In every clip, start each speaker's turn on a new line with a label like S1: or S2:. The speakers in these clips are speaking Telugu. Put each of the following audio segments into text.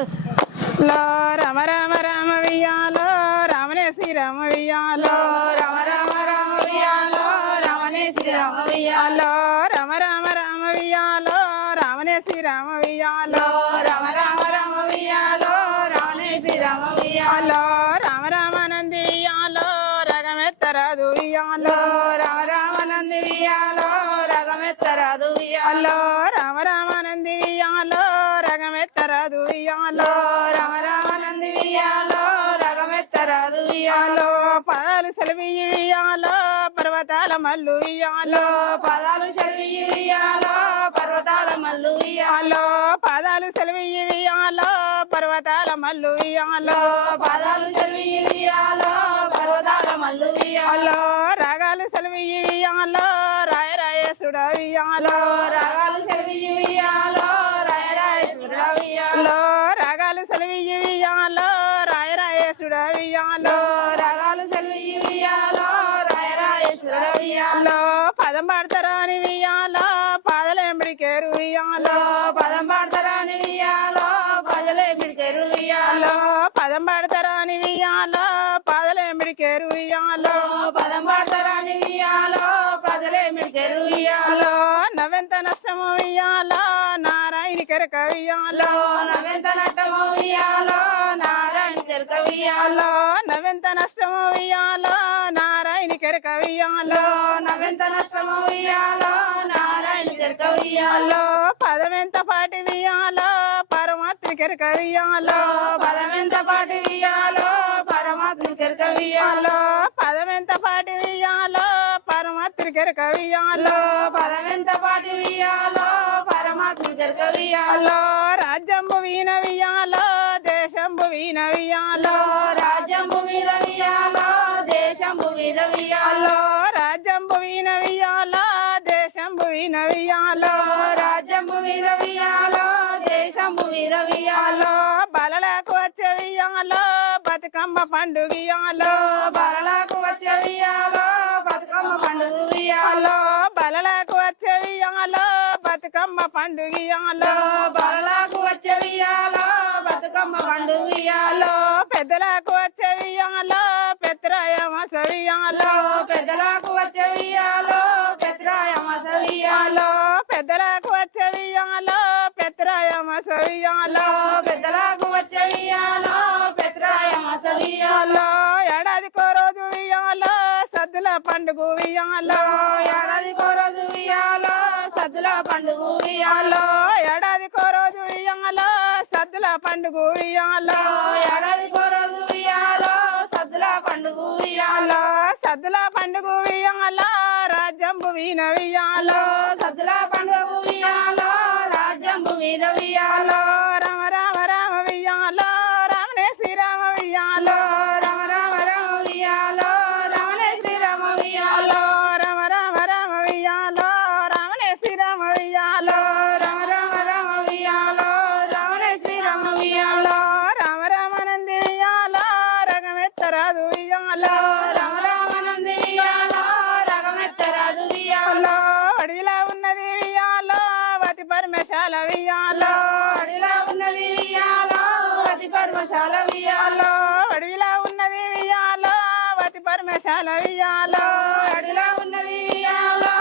S1: એટલે వియ్యాలో పదాలు
S2: చదివి వియాలో పర్వతాల మల్లు వియాలో
S1: లో పాదాలు సెలవి వియ్యాలో పర్వతాల మల్లు వియ్యాలో
S2: పదాలు చదివి వియాలో పర్వతాల మల్లు వియాలో
S1: లో రాగాలు సెలవి వియ్యాలో రాయ రాయేశుడ వియ్యాలో
S2: రాగాలు చదివి వియాలో రాయ రాయ సుర వియాలో
S1: లో రాగాలు సెలవి వియ్యాలో రాయ రాయేశుడ వియ్యాలో
S2: రాగాలు చదివి వియాలో రాయ రాయ సుర వియాలో
S1: లో పదం పాడతారా అని వియ్యాలో? పాదలేంబడికేరు వియ్యాలో?
S2: పదం పాడతారని వియాలో ప్రజలే మిడికెరు వియాలో
S1: పదం పాడతారా అని వియ్యాలో? పాదలేంబడికేరు వియ్యాలో?
S2: పదం పాడతారని వియాలో ప్రజలే మిడికెరు వియాలో
S1: లో నవ్వెంత నష్టము వియ్యాలో? నారాయణ కెరక వియ్యాలో?
S2: నవ్వెంత నష్టమో వియాలో నారాయణ చెరక వియాలో
S1: లో నవ్వెంత నష్టము వియ్యాలో? నారాయణ కెరక వియ్యాలో
S2: నవ్వెంత నష్టమో వియాలో నారాయణ చెరక
S1: పదమెంత పాటి వియ్యాలో పరమాత్రి కెరక వియ్యాలో
S2: పదమెంత పాటి వియాలో పరమాత్మ
S1: లో పదమెంత పాటి వియ్యాలో కెరక వియ్యాలో
S2: పదమెంత పాటి పరమాత్మ
S1: రాజ్యంబు వీణ వియ్యాలో దేశంబు వీణ వియ్యాలో
S2: రాజ్యంబు మీద దేశంబు మీద వియాలో
S1: లో రాజ్యంబు వీణ వియ్యాలో దేశంబు వీణ వియ్యాలో
S2: రాజ్యంబు మీద వియాలో దేశంబు మీద వియాలో
S1: లో బలలకు వచ్చే వియ్యాలో బతుకమ్మ పండుగియాలో
S2: బరలకు వచ్చే వియాలో బతుకమ్మ పండుగ వియాలో
S1: లో బలలకు వచ్చే వియ్యాలో బతుకమ్మ పండుగియాలో
S2: బరలకు వచ్చే వియాలో బతుకమ్మ పండుగ వియాలో
S1: లో పెద్దలకు వచ్చే వియ్యాలో
S2: పెద్దలకు వచ్చే వియాలో పెత్రాయమస వియాలో
S1: లో పెద్దలకు వచ్చే వియ్యాలో పెత్రయమస వియ్యాలో.
S2: పెద్దలకు వచ్చే వియాలో పెత్రాయమస వియాలో
S1: లో ఏడాదికో రోజు వియ్యాలో సద్దుల పండుగ వియ్యాలో.
S2: ఏడాదికో రోజు వియాలో సద్దుల పండుగ వియాలో
S1: ఏడాదికో రోజు వియ్యాలో సద్దుల పండుగ వియ్యాలో.
S2: ఏడాదికో రోజు
S1: రాజ్యంబు పరమశాల వియ్యాలో.
S2: అడిలా ఉన్నది వియాలో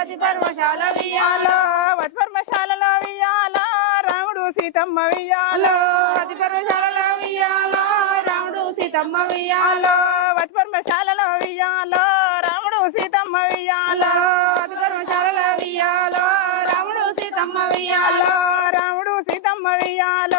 S2: అతి పర్మశాల వియాలో
S1: వతి పరమశాలలో వియ్యాలో రాముడు సీతమ్మ వియ్యాలో.
S2: అతి పర్మశాల వియాలో రాముడు సీతమ్మ వియాలో
S1: వతి పరమశాలలో వియ్యాలో రాముడు సీతమ్మ వియ్యాలో.
S2: అతి పర్మశాల వియాలో రాముడు సీతమ్మ వియాలో
S1: రాముడు సీతమ్మ వియ్యాలో.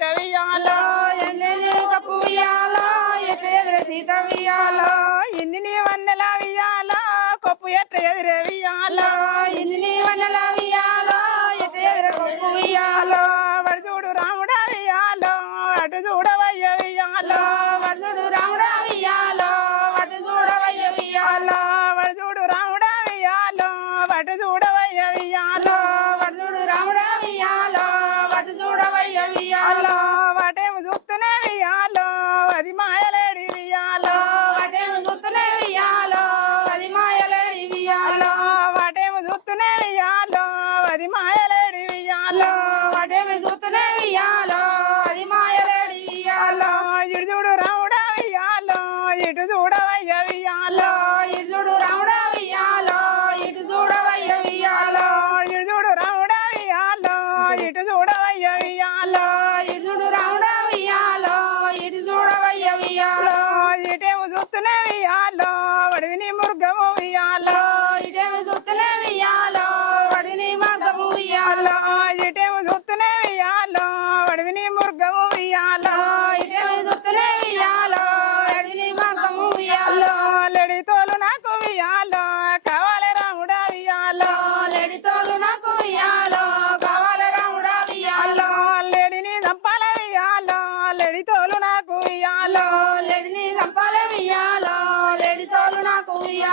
S1: Teresita Villala,
S2: ఎన్నెన్ని కప్పు వియాలా ఎట్ల ఎదురేసీత వియాలా
S1: ఎన్ని
S2: నీ వందల వియాలా
S1: కప్పు
S2: ఎట్ల ఎదురే వియాలా
S1: ఎన్ని
S2: నీ వందల వియాలా ఎట్ల ఎదురు
S1: కప్పు వియాలా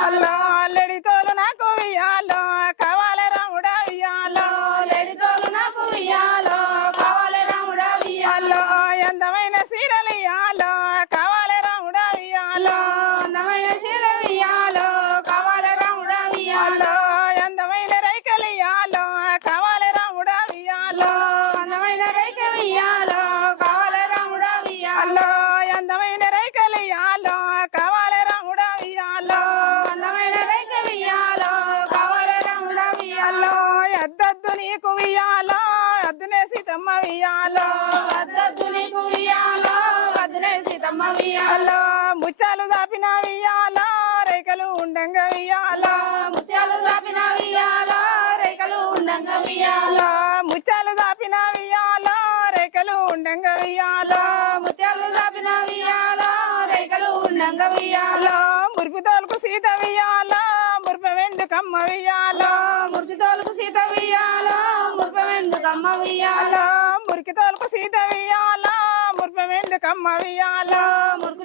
S1: Hello. ఉండంగా ఇయ్యాలా ముత్యాలు దాపిన ఇయ్యాలా రేఖలు ఉండంగా ఇయ్యాలా
S2: ముత్యాలు
S1: దాపిన ఇయ్యాలా రేఖలు ఉండంగా ఇయ్యాలా
S2: ముత్యాలు దాపిన ఇయ్యాలా రేఖలు ఉండంగా ఇయ్యాలా
S1: మురికి తోలుకు సీత వియ్యాలా కమ్మ వియ్యాలా
S2: మురికి తోలుకు సీత వియ్యాలా మురిపెందుకమ్మ వియ్యాలా
S1: మురికి తోలుకు సీత వియ్యాలా మురిపెందుకమ్మ వియ్యాలా
S2: మురికి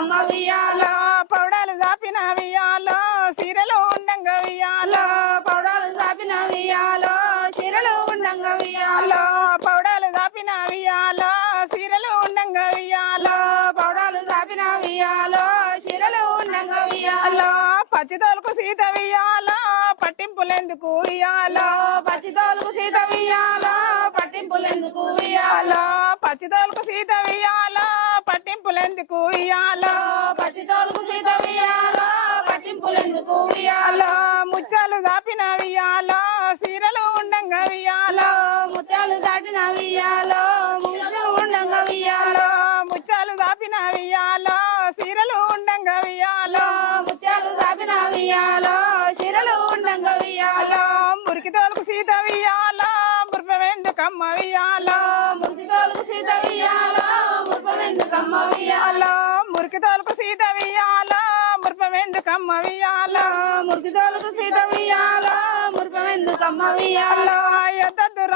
S2: బతుకమ్మ వియాలో
S1: పౌడాలు చాపిన వియాలో చీరలు ఉండంగా వియాలో.
S2: పౌడాలు చాపిన వియాలో చీరలు ఉండంగా వియాలో.
S1: పౌడాలు చాపిన వియాలో సీరలు ఉండంగా వియాలో.
S2: పౌడాలు చాపిన వియాలో చీరలు ఉండంగా వియాలో.
S1: పచ్చి తోలుకు సీత వియాలో పట్టింపులెందుకు వియాలో.
S2: పచ్చి తోలుకు సీత
S1: వియాలో పట్టింపులెందుకు వియాలో.
S2: పచ్చి తోలుకు సీత వియాలో పట్టింపులెందుకు ఇయాలో
S1: ముత్యాలు దాపిన వియాలో సీరలు ఉండంగా వియాలో
S2: ముత్యాలు దాటిన వియాలో ఉండంగా వియాలో
S1: ముత్యాలు దాపిన వియాలో సీరలు ఉండంగా వియాలో
S2: ముత్యాలు దాపిన వియాలో సీరలు ఉండంగా వియాలో
S1: మురికి తోలుకు సీత వియాలో మురిపెందుకమ్మ వియాలో
S2: అలా
S1: మురికి తోలుకు సీత వియాల మురిపమెందుకమ్మ వియాల
S2: మురికి తోలుకు సీత
S1: వియాల మురిపమెందుకమ్మ వియాల ఎద్దద్దు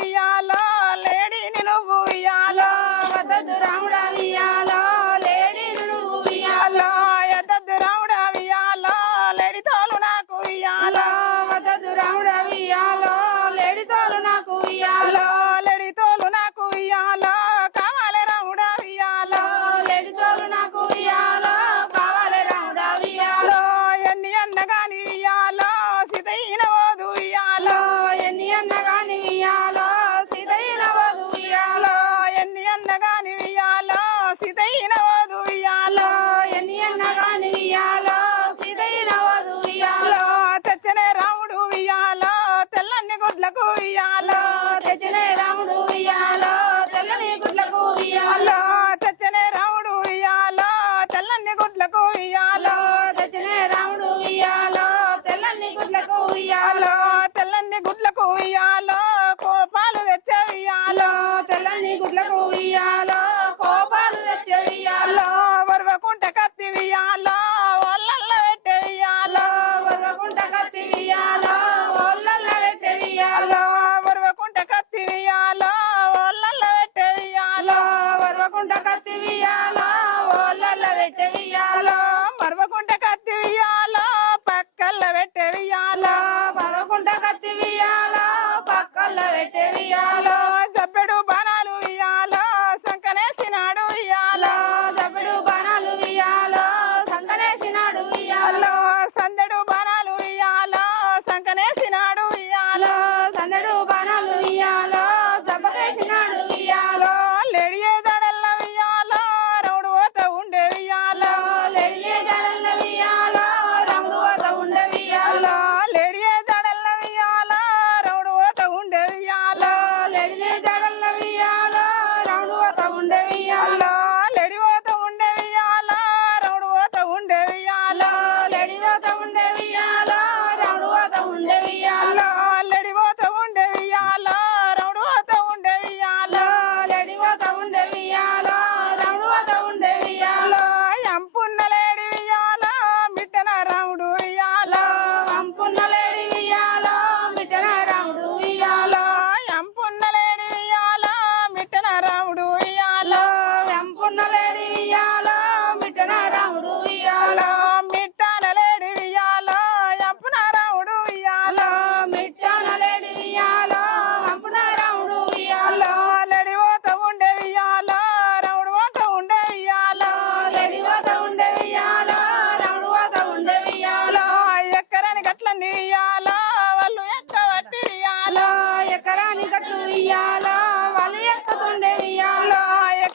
S1: వియాలా 不
S2: 一样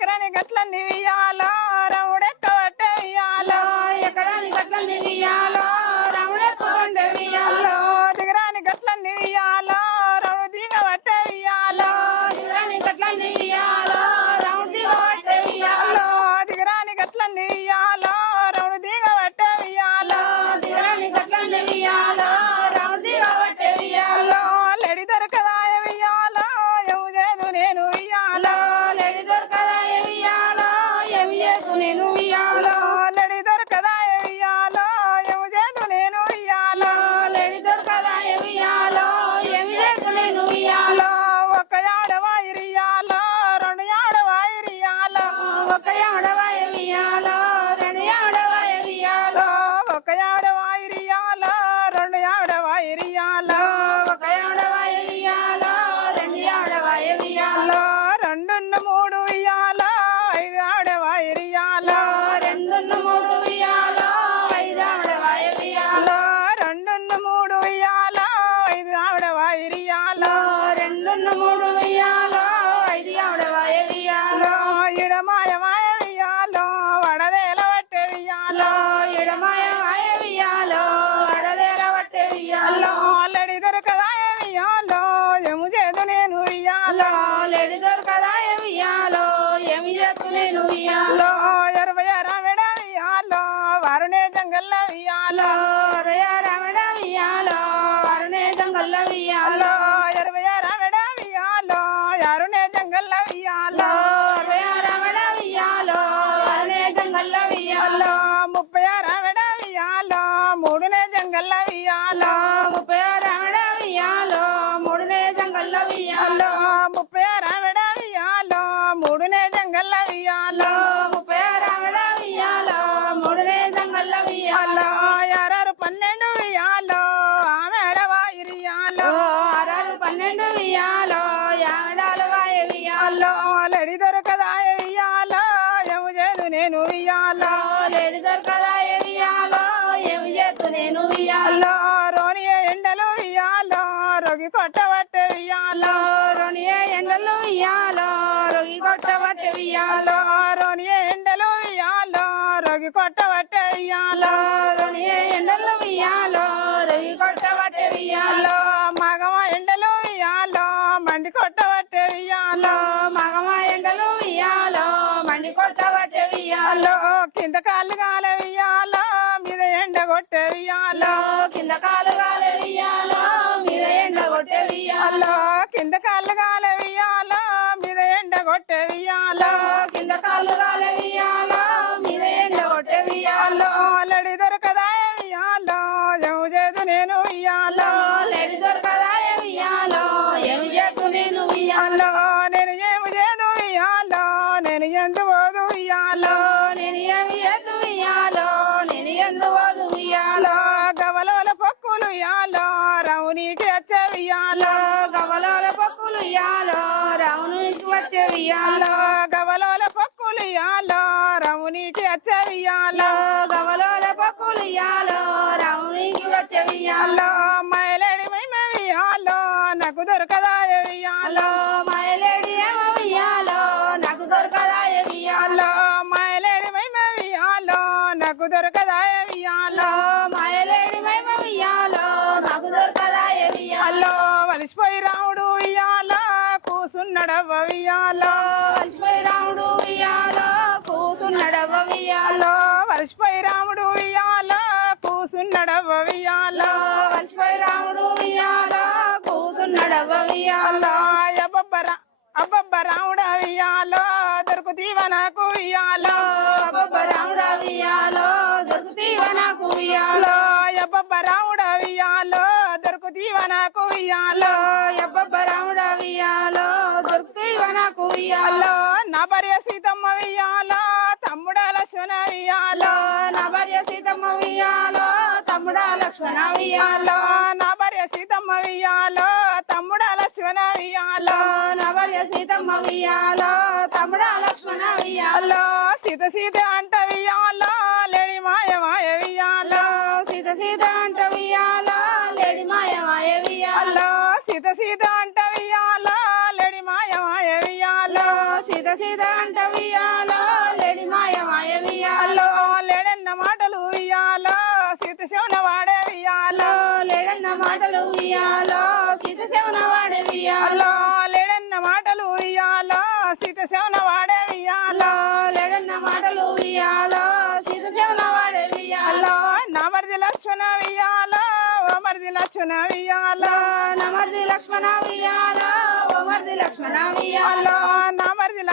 S2: ధరణి గట్ల నియాలా செல்ல ఇయ్యాలో?
S1: రోని ఎండలు ఇయ్యాలో? రొగి కొట్టబట్టే ఇయ్యాలో?
S2: రోని ఎండలు ఇయ్యాలో? రొగి కొట్టబట్టే ఇయ్యాలో?
S1: మగమ ఎండలు ఇయ్యాలో? మండి కొట్టబట్టే ఇయ్యాలో?
S2: మగమ ఎండలు ఇయ్యాలో? మండి కొట్టబట్టే ఇయ్యాలో?
S1: కింద కాళ్ళు కాలే ఇయ్యాలో? మీద ఎండ కొట్టే ఇయ్యాలో?
S2: కింద కాళ్ళు కాలే ఇయ్యాలో? మీద ఎండ కొట్టే ఇయ్యాలో?
S1: కింద కాళ్ళు కాలే ఇయ్యాలో? కొట్టేయాలో
S2: కింద కాలు రాలేయాలో మీద ఎండ
S1: కొట్టేయాలో వచ్చే ఉయ్యాలో
S2: గవలోల
S1: పక్కులు ఉయ్యాలో రౌనికి వచ్చే ఉయ్యాలో
S2: గవలాల పప్పులు ఉయ్యాలో రావణునికి వచ్చే ఉయ్యాలో
S1: మైలడి మేము ఉయ్యాలో నాకు దొరకదా ఉయ్యాలో
S2: మైలేడి ఏమో ఉయ్యాలో నాకు దొరకదా ఉయ్యాలో
S1: మైలడి మేము ఉయ్యాలో నాకు దొరకదా ఉయ్యాలో
S2: మైలేడి మేము ఉయ్యాలో నాకు దొరకదా
S1: అల్లో వలిసిపోయి ఉయ్యాలో
S2: అలసిపోయి రాముడు ఉయ్యాలో కూసున్నాడవ్వ ఉయ్యాలో
S1: అల్లో వలిసిపోయి రాముడు ఉయ్యాలో కూసున్నడవ్వ ఉయ్యాలో
S2: అలసిపోయి రాముడు ఉయ్యాలో కూసున్నాడవ్వ ఉయ్యాలో
S1: అల్లో అబ్బబ్బర అబ్బబ్బ రాముడ ఉయ్యాలో దొరుకుతీవ నాకు ఉయ్యాలో.
S2: అబ్బబ్బ రాముడు ఉయ్యాలో దొరుకుతీవ నాకు
S1: అల్లో అబ్బబ్బ రాముడ ఉయ్యాలో దొరుకుతీవ నాకు ఉయ్యాలో.
S2: అబ్బబ్బ రాముడు ఉయ్యాలో దొరుకుతీవ నాకు
S1: అల్లో నా భార్య సీతమ్మ ఉయ్యాలో తమ్ముడ లక్ష్మణ ఉయ్యాలో
S2: నా భార్య సీతమ్మ ఉయ్యాలో తమ్ముడా లక్ష్మణ ఉయ్యాలో
S1: నా భార్య సీతమ్మ ఉయ్యాలో తమ్ముడ లక్ష్మణ ఉయ్యాలో
S2: నా భార్య సీతమ్మ ఉయ్యాలో తమ్ముడా లక్ష్మణ
S1: అల్లో సీత సీత అంట ఉయ్యాలో లేడి మాయ మాయ ఉయ్యాలో
S2: సీత సీత అంట ఉయ్యాలో లేడి మాయ మాయ
S1: అల్లో సీత సీత అంట ఉయ్యాలో
S2: సీత సీత అంట లేడి మాయ మాయ
S1: లేడన్న మాటలు ఉయ్యాలో సీత శివన వాడే ఉయ్యాలో
S2: లేడన్న మాటలు ఉయ్యాలో సీత శవన వాడే
S1: అల్లో లేడన్న మాటలు ఉయ్యాలో సీత శివన వాడే ఉయ్యాలో
S2: లేడన్న మాటలు ఉయ్యాలో సీత శవన వాడే ఉయ్యాలో
S1: అల్లో నా మరిది లక్ష్మణ ఉయ్యాలో ఓ మరిది లక్ష్మణ ఉయ్యాలో
S2: నమర్ది లక్ష్మణ ఉయ్యాలో ఓమర్ది లక్ష్మణ
S1: మరిది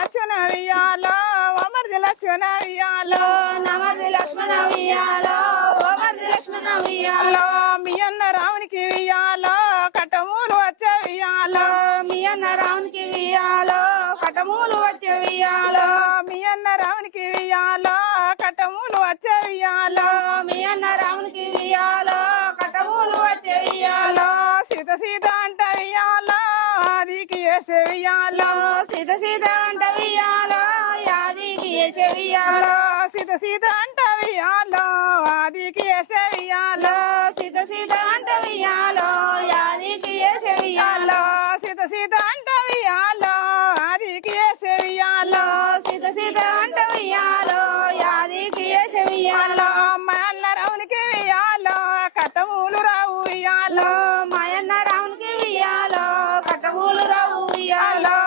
S1: లక్ష్మణ ఉయ్యాలో ఓ మరిది లక్ష్మణ ఉయ్యాలో
S2: నమర్ది లక్ష్మణ ఉయ్యాలో ఓమర్ది లక్ష్మణ
S1: అల్లో మీ అన్న రావునికి ఉయ్యాలో కట్టమూలు వచ్చే ఉయ్యాలో
S2: మీ అన్న రావునికి ఉయ్యాలో కటమూలు వచ్చే ఉయ్యాలో
S1: మీ అన్న రావునికి ఉయ్యాలో కట్టమూలు వచ్చే ఉయ్యాలో
S2: మీ అన్న రావునికి ఉయ్యాలో కటమూలు వచ్చే
S1: అల్లో సీత సీత అంట ఉయ్యాలో ఆదికి వేసే ఉయ్యాలో
S2: సీత సీత అంట యాదికి వేసే ఉయ్యాలో
S1: అల్లో సీత సీత అంట ఉయ్యాలో ఆదికి వేసే ఉయ్యాలో
S2: సీత సీత అంట
S1: సీత సీత ఉయ్యాలో ఆదికి వేసే ఉయ్యాలో
S2: సీత సీత అంట కటమూలు రావు ఉయ్యాలో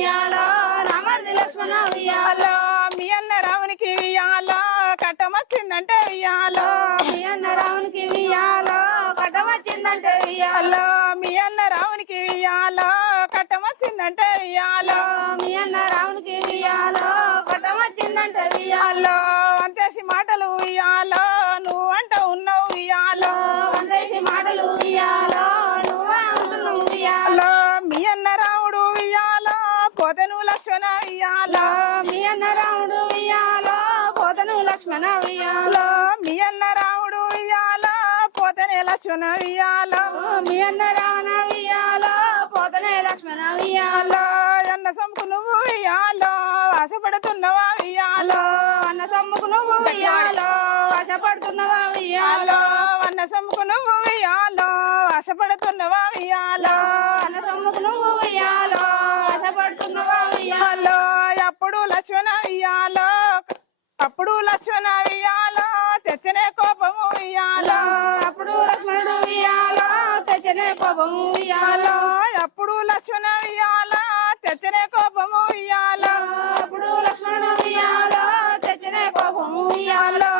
S1: ఉయ్యాలో
S2: రామర్ది లక్ష్మణ ఉయ్యాలో
S1: అల్లో మీ అన్న రావునికి ఉయ్యాలో కట్టమొచ్చిందంటే ఉయ్యాలో
S2: మీ అన్న రామునికి ఉయ్యాలో కటం వచ్చిందంటే ఉయ్యాలో
S1: అల్లో మీ అన్న రావునికి ఉయ్యాలో కట్టమొచ్చిందంటే ఉయ్యాలో
S2: మీ అన్న రామునికి ఉయ్యాలో కటం వచ్చిందంటే ఉయ్యాలో
S1: ఉయ్యాలో మీ అన్న
S2: రాముడు
S1: ఇయ్యాలో పోతనే లక్ష్మణ ఇయ్యాలో.
S2: మీ అన్న రావణ వియాలో పోతనే లక్ష్మణ వియాలో
S1: అన్న సొమ్ముకు నువ్వు ఇయ్యాలో ఆశపడుతున్నవా ఇయ్యాలో.
S2: అన్న సమ్ముకు నువ్వు వియాలో ఆశపడుతున్నవా వియాలో
S1: అన్న సొమ్ముకు నువ్వు ఇయ్యాలో ఆశపడుతున్నవా అప్పుడు లక్ష్మణ ఇయ్యాలో తెచ్చనే కోపము ఇయ్యాలో
S2: అప్పుడు లక్ష్మణుడు వియాలో తెచ్చనే కోపము వియాలో
S1: అప్పుడు లక్ష్మణ ఇయ్యాలో తెచ్చనే కోపము ఇయ్యాలో
S2: అప్పుడు లక్ష్మణుడు వియాలో తెచ్చనే కోపము వియాలో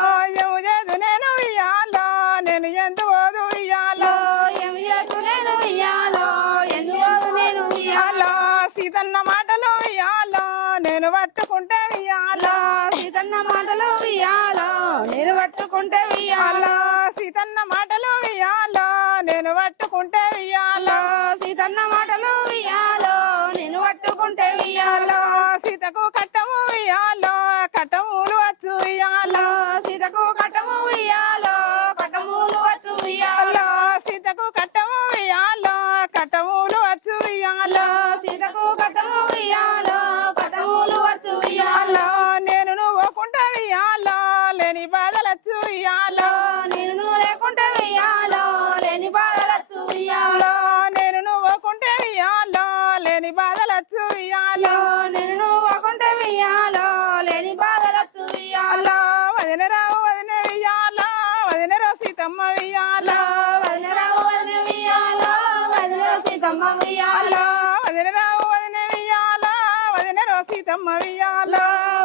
S1: పట్టుకుంటే ఇయ్యాలో
S2: సీతన్న మాటలు వియాలో నేను పట్టుకుంటే వియాలో
S1: సీతన్న మాటలు ఇయ్యాలో నేను పట్టుకుంటే ఇయ్యాలో
S2: సీతన్న మాటలు వియాలో నేను పట్టుకుంటే వియాలో
S1: సీతకు కట్టము ఇయ్యాలో కట్టములు వచ్చు ఇయ్యాలో
S2: సీతకు కట్టము వియాలో కట్టములు వచ్చు వియాలో
S1: సీతకు కట్టము ఇయ్యాలో కట్టములు వచ్చు ఇయ్యాలో
S2: సీతకు కట్టము వియాలో
S1: సీతమ్మ
S2: వియాలో వదిన
S1: రావు వదిన రో సీతమ్మ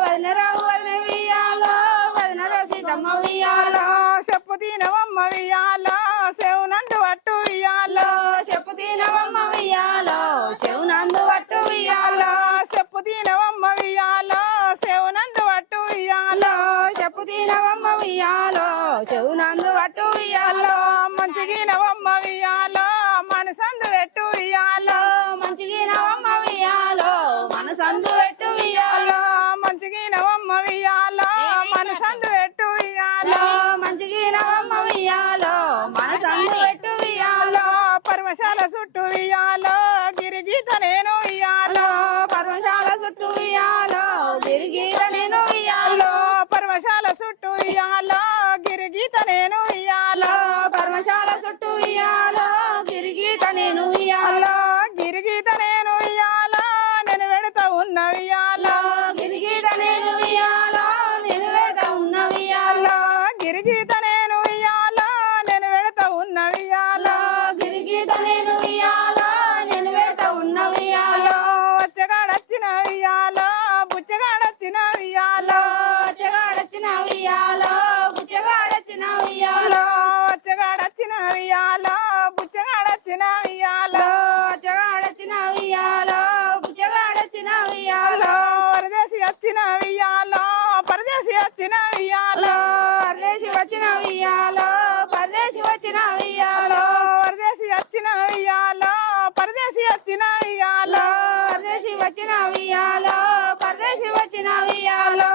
S2: వదినరావు వదిన వియాలో వదిన సీతమ్మ వియాలో
S1: చెప్పు తినవమ్మ ఇయ్యాలో సేవునందు పట్టు ఇయ్యాలో
S2: చెప్పు తినవమ్మ వియాలో చెవునందు పట్టు వియాలో
S1: చెప్పు పట్టు ఇయ్యాలో
S2: చెప్పు తినవమ్మ వియాలో చెవునందు పట్టు వియాలో
S1: మంచిగినవమ్మ ఇయ్యాలో మనసందు పెట్టు ఇయ్యాలో
S2: మంచిగినవమ్మ వియాలో మనసందు పెట్టు వియాలో
S1: మంచిగినవమ్మ ఇయ్యాలో మనసందు పెట్టు ఇయ్యాలో
S2: మంచిగినవమ్మ వియాలో మనసందు పెట్టు వియాలో
S1: పరమశాల చుట్టూ ఇయ్యాలో
S2: వియాలో
S1: పరదేశి వచ్చిన ఇయ్యాలో పరదేశి వచ్చిన ఇయ్యాలో
S2: పరదేశి వచ్చిన వియాలో పరదేశి వచ్చిన వియాలో
S1: పరదేశి వచ్చిన ఇయ్యాలో పరదేశి వచ్చిన ఇయ్యాలో
S2: పరదేశి వచ్చిన వియాలో పరదేశి వచ్చిన వియాలో